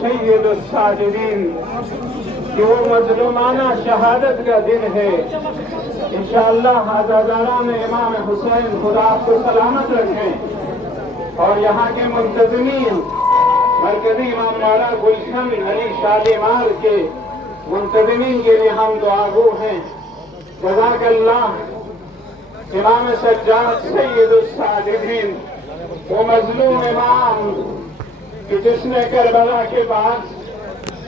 सैयद साजिदीन कि वो मजलूमाना शहादत का दिन है। इंशाअल्लाह आज़ादारान इमाम हुसैन खुदा आपको सलामत रखें और यहाँ के मुंतज़मीन मरकज़ी इमामबाड़ा गुलशन अली शालीमार के मुंतज़मीन के लिए हम दुआगो हैं। जज़ाकल्लाह। इमाम सज्जाद सैयद साजिदीन वो मजलूम इमाम कि जिसने करबला के बाद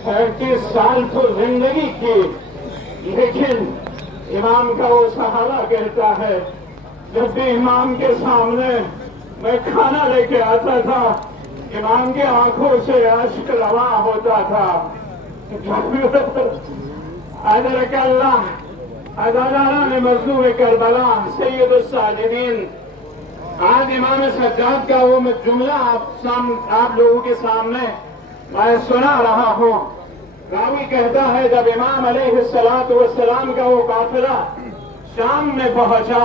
35 साल तो जिंदगी की, लेकिन इमाम का वो सहारा कहता है जब भी इमाम के सामने मैं खाना लेके आता था इमाम के आंखों से अश्क रवा होता था। अल्लाह अज़ादारान मज़लूम करबला सैयद साजिदीन आज इमाम सज्जाद का वो जुमला आप लोगों के सामने मैं सुना रहा हूँ। रावी कहता है जब इमाम अलैहिस्सलातु वस्सलाम का वो काफिला शाम में पहुंचा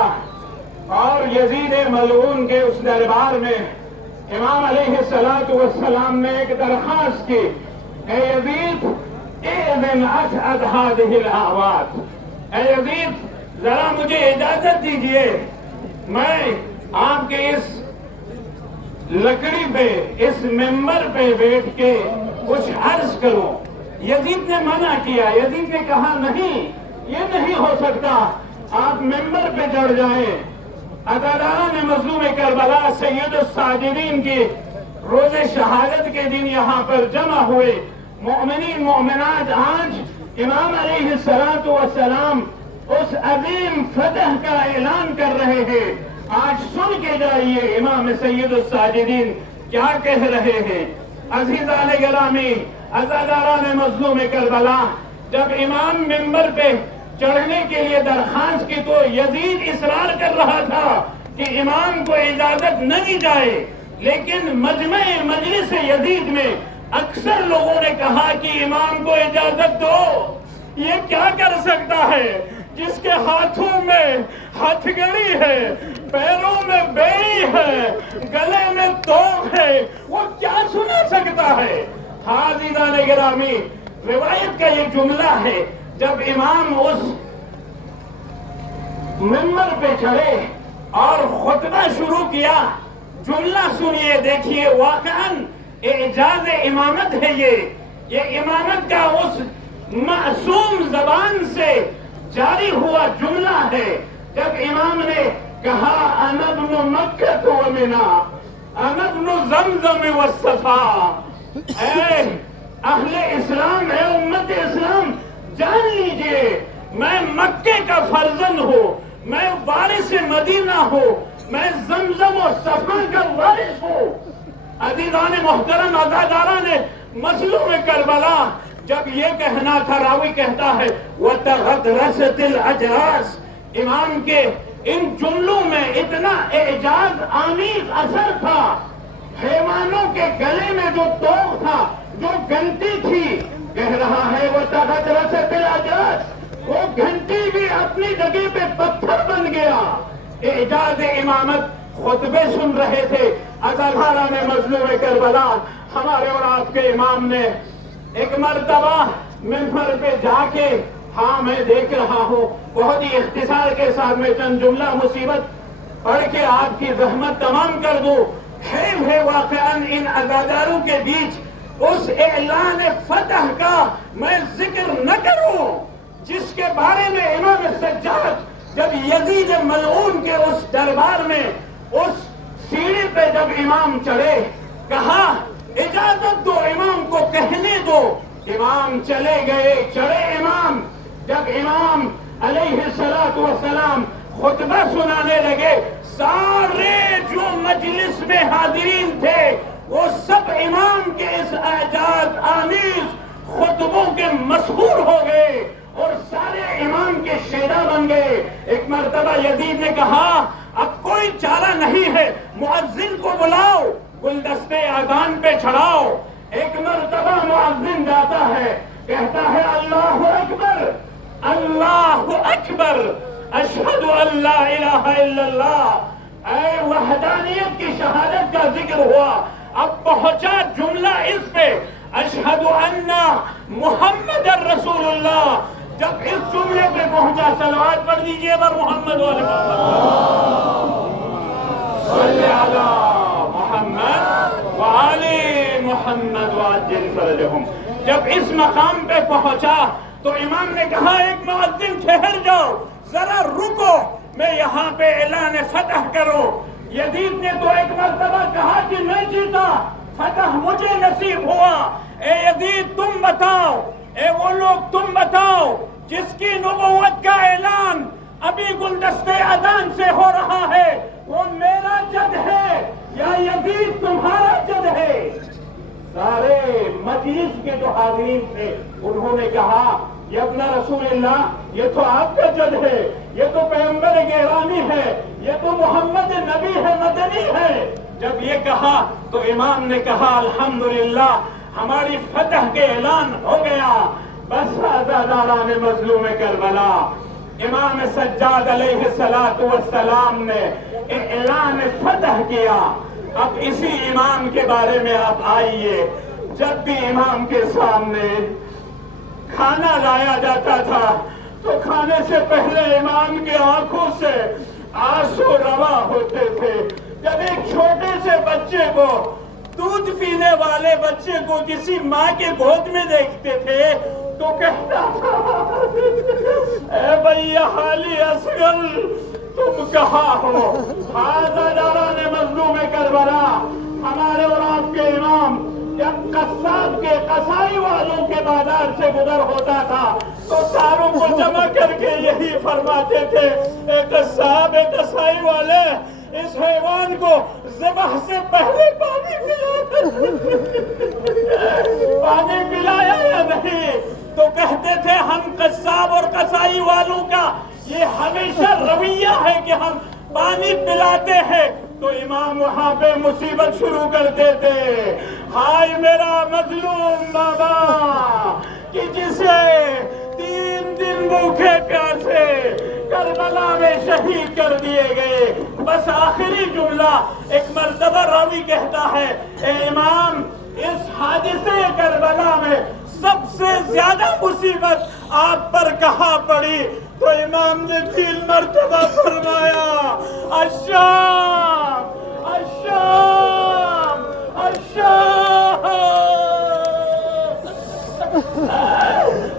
और यजीद मलऊन के उस दरबार में इमाम अलैहिस्सलातु वस्सलाम ने एक दरख्वास्त की, ए यजीद इज़्न असअद हाज़िहिल आवाज़, ए यजीद जरा मुझे इजाजत दीजिए मैं आपके इस लकड़ी पे इस मेंबर पे बैठ के कुछ अर्ज करूं। यजीद ने मना किया। यजीद ने कहा नहीं, ये नहीं हो सकता, आप मेंबर पे चढ़ जाएं। अज़ादारान मज़लूम करबला सैयद साजिदीन की रोज़े शहादत के दिन यहाँ पर जमा हुए मोमिनीन मोमिनात आज इमाम अलैहिस्सलातु वस्सलाम उस अजीम फतह का ऐलान कर रहे हैं। आज सुन के जाइए इमाम सैयद साजिदीन क्या कह रहे हैं। अज़ीज़ान गिरामी अज़ादारान मज़लूम करबला जब इमाम मिंबर पे चढ़ने के लिए दरख्वास्त की तो यजीद इसरार कर रहा था कि इमाम को इजाजत न दी जाए, लेकिन मजलिस यजीद में अक्सर लोगों ने कहा कि इमाम को इजाजत दो। ये क्या कर सकता है जिसके हाथों में हथकड़ी है, पैरों में बेड़ी है, गले में तोप है, वो क्या सुना सकता है। हाज़िरान गिरामी रिवायत का ये जुमला है जब इमाम उस मिंबर पे चढ़े और खुतबा शुरू किया। जुमला सुनिए, देखिए वाकई एजाज इमामत है। ये इमामत का उस मासूम जबान से जारी हुआ जुमला है जब इमाम ने कहा अना इब्नु मक्का व मिना अना इब्नु ज़मज़म व सफा। ऐ अहले इस्लाम है, उम्मत इस्लाम जान लीजिए मैं मक्के का फर्जंद हूँ, मैं वारिस मदीना हूँ, मैं ज़मज़म और सफा का वारिस हूँ। अज़ीज़ान मोहतरम अज़ादारान मज़लूम करबला जब ये कहना था, रावी कहता है वतगदरसतिल अजरास, इमाम के इन जुमलों में इतना एजाज आमीज असर था। हैवानों के गले में जो तोक था, जो घंटी थी, कह रहा है वतगदरसतिल अजरास, वो घंटी भी अपनी जगह पे पत्थर बन गया। एजाज इमामत खुतबे सुन रहे थे अज़ादारान मज़लूम करबला। हमारे और आपके इमाम ने एक मर्तबा मिंबर पे जाके, हाँ मैं देख रहा हूँ, बहुत ही इख्तिसार के साथ में चंद जुमला मुसीबत पढ़ के आपकी ज़हमत तमाम कर दूं। है वाक़अन इन अज़ादारों के बीच उस ऐलान फतह का मैं जिक्र न करूं जिसके बारे में इमाम सज्जाद जब यजीद मलऊन के उस दरबार में उस सीढ़ी पे जब इमाम चढ़े, कहा इजाजत दो, इमाम को कहने दो। इमाम चले गए, चढ़े इमाम। जब इमाम अलैहिस्सलातु वस्सलाम खुतबा सुनाने लगे, सारे जो मजलिस में हाजिरीन थे वो सब इमाम के इस एजाज आमीज खुतबों के मशहूर हो गए और सारे इमाम के शेरा बन गए। एक मर्तबा यजीद ने कहा अब कोई चारा नहीं है, मुअज्जिन को बुलाओ, गुलदस्ते आज़ान पे चढ़ाओ। एक मर्तबा मुअज्जिन जाता है, कहता है अल्लाहु अकबर, अल्लाहु अकबर, अशहदु अल्ला इलाहा इल्लल्लाह। ऐ वहदानियत की शहादत का जिक्र हुआ। अब पहुंचा जुमला इस पे, اشہد ان محمد رسول اللہ، جب اس جملے پہ پہنچا صلوات پڑھ دیجئے بر محمد والے محمد، صلی علی محمد وآل محمد وعجل فرجہم۔ جب اس مقام پہ پہنچا تو امام نے کہا ایک مؤذن ٹھہر جاؤ، ذرا رکو، میں یہاں پہ اعلان فتح کرو۔ یزید نے تو ایک مرتبہ کہا کہ میں جیتا، فتح مجھے نصیب ہوا، اے یزید تم بتاؤ، اے وہ لوگ تم بتاؤ جس کی نبوت کا اعلان ابھی گلدستے اذان سے ہو رہا ہے، وہ میرا جد ہے یا یزید تمہارا جد ہے؟ سارے مجلس کے جو حاضرین تھے انہوں نے کہا یہ ابن رسول اللہ، یہ تو آپ کا جد ہے، یہ تو پیغمبر گرامی ہے، یہ تو محمد نبی ہے، مدنی ہے۔ جب یہ کہا تو امام نے کہا الحمدللہ ہماری فتح کے اعلان ہو گیا، بس آزاداران مظلوم کربلا۔ امام سجاد علیہ السلام نے اعلان فتح کیا۔ اب اسی امام کے بارے میں آپ آئیے، جب بھی امام کے سامنے کھانا لایا جاتا تھا تو کھانے سے پہلے امام کے آنکھوں سے آنسو روا ہوتے تھے۔ جب ایک چھوٹے سے بچے کو، دودھ پینے والے بچے کو کسی ماں کے گود میں دیکھتے تھے تو کہتا تھا اے بھیا حالی اصغر تم کہاں ہو؟ آزاداران مظلوم کربلا، ہمارے اور آپ کے امام جب قصاب کے قصائی والوں کے بازار سے گزر ہوتا تھا تو ساروں کو جمع کر کے یہی فرماتے تھے اے قصاب، اے قصائی والے، اس حیوان کو ذبح سے پہلے پانی پانی پلایا یا نہیں؟ تو کہتے تھے ہم قصاب اور قصائی والوں کا یہ ہمیشہ رویہ ہے کہ ہم پانی پلاتے ہیں، تو امام وہاں پہ مصیبت شروع کرتے تھے، ہائے میرا مظلوم بابا کہ جسے 3 دن بھوکے پیاسے کربلا میں شہید کر دیے گئے۔ بس آخری جملہ ایک مرتبہ راوی کہتا ہے اے امام، اس حادثے کربلا میں سب سے زیادہ مصیبت آپ پر کہاں پڑی؟ تو امام نے 3 مرتبہ فرمایا الشام الشام الشام۔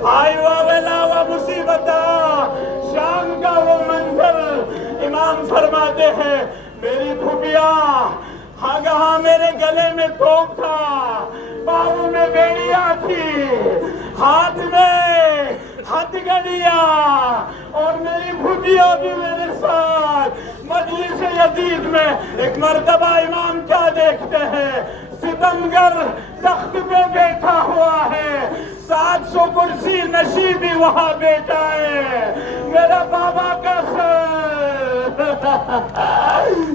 آئی ویلا و مصیبتا، شام کا وہ منظر امام فرماتے ہیں میری پھوپھیا ہاں میرے گلے میں توپ تھا، پاؤں میں بیڑیاں تھی، ہاتھ میں ہتھ گڑیاں، اور میری پھوپھیا بھی میرے ساتھ مجلس یزید میں۔ ایک مرتبہ امام کیا دیکھتے ہیں؟ ستمگر تخت پہ بیٹھا ہوا ہے، 700 کرسی نشی بھی وہاں بیٹھا ہے، میرا بابا کا سر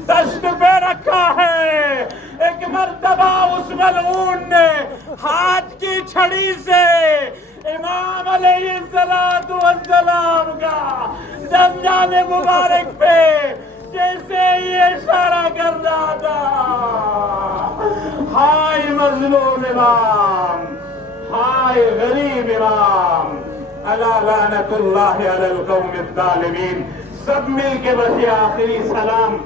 تشت پہ رکھا ہے۔ ایک مرتبہ اس ملعون نے ہاتھ کی چھڑی سے امام علیہ السلام کا جمجان مبارک پہ جیسے یہ اشارہ کر رہا تھا، ہائے مظلوم امام، ہائے غریب امام، الا لعنت اللہ علی القوم الظالمین۔ سب مل کے بس یہ آخری سلام